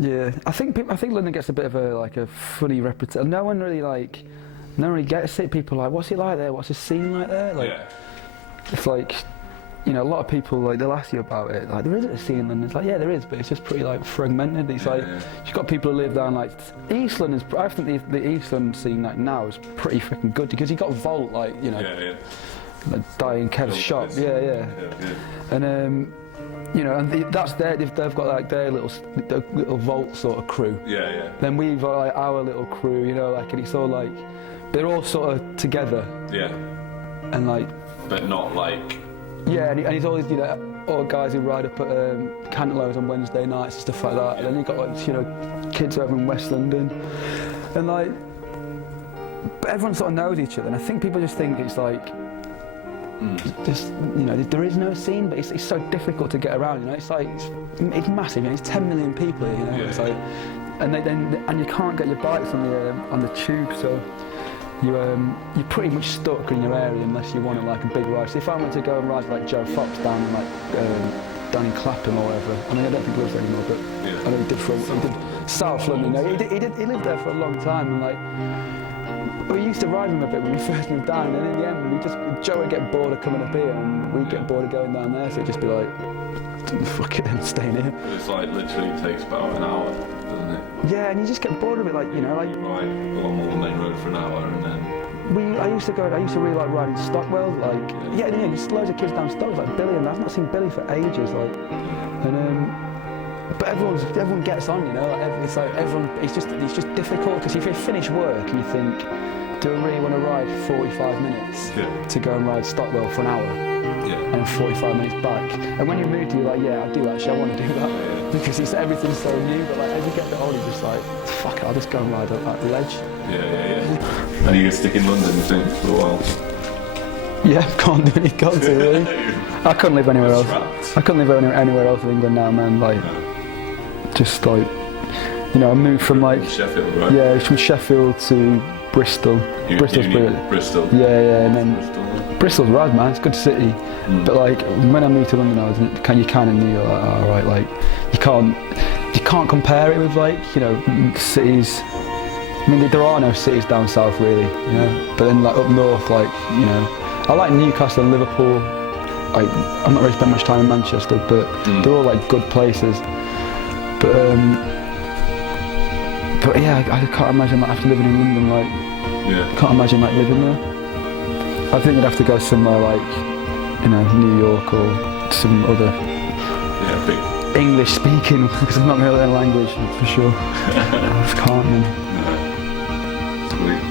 Yeah, I think London gets a bit of a funny reputation. No one really gets it. People are like, what's it like there? What's the scene like there? Like, Yeah. it's like, you know, a lot of people like they'll ask you about it. Like, there isn't a scene in London. It's like, yeah, there is, but it's just pretty like fragmented. It's like you've got people who live down like East London. I think the East London scene like now is pretty freaking good because you got Volt, like, you know, like Dying Kev's shop. Yeah. And you know, and they've got like their little Volt sort of crew. Yeah. Then we've got like our little crew, you know, like, and it's all like they're all sort of together. Yeah. And like. But not like. Yeah, and he's always, you know, all guys who ride up at Cantaloups on Wednesday nights and stuff like that. And then you've got like, you know, kids over in West London, and like, but everyone sort of knows each other. And I think people just think it's like. Just, you know, there is no scene, but it's so difficult to get around. You know, it's like it's massive. You know, it's 10 million people here. You know, it's like, and you can't get your bikes on the tube, so you're pretty much stuck in your area unless you want like a big ride. So if I went to go and ride like Joe Fox down in like down in Clapham or whatever, I mean, I don't think he lives there anymore, but I know he did South London. You know, he lived there for a long time, and like. We used to ride him a bit when we first moved down, and then in the end, Joe would get bored of coming up here, and we'd get bored of going down there, so it'd just be like, fuck it, I'm staying here. But it's like literally takes about an hour, doesn't it? Yeah, and you just get bored of it, like, you know, like. Right, go on the main road for an hour, and then. I used to really like riding Stockwell, like, there's loads of kids down Stockwell, like Billy, and I've not seen Billy for ages, like, and but everyone gets on, you know. Like, it's like everyone. It's just difficult because if you finish work and you think, do I really want to ride 45 minutes to go and ride Stockwell for an hour, and 45 minutes back? And when you move to, you're like, yeah, I do actually. I want to do that because everything's so new. But like as you get a bit older, you're just like, fuck it, I'll just go and ride up that ledge. Yeah. And you can stick in London, you think, for a while? Yeah, can't do any got to really. I couldn't live anywhere else. I couldn't live anywhere else in England now, man. Like. Just like, you know, I moved from like Sheffield, right? Yeah, from Sheffield to Bristol. Bristol's brilliant. Bristol. Yeah, and then Bristol's rad, man. It's a good city. But like when I moved to London, you kind of knew, like, oh, right, like you can't compare it with like, you know, cities. I mean, there are no cities down south really, you know. But then like up north, like, you know, I like Newcastle and Liverpool. Like, I've not really spent much time in Manchester, but they're all like good places. But yeah, I can't imagine like after living in London, like, can't imagine like living there. I think we'd have to go somewhere like, you know, New York or some other big English speaking, because I'm not going to learn language for sure. I just can't, man. Sweet.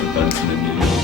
Good Benson in New York.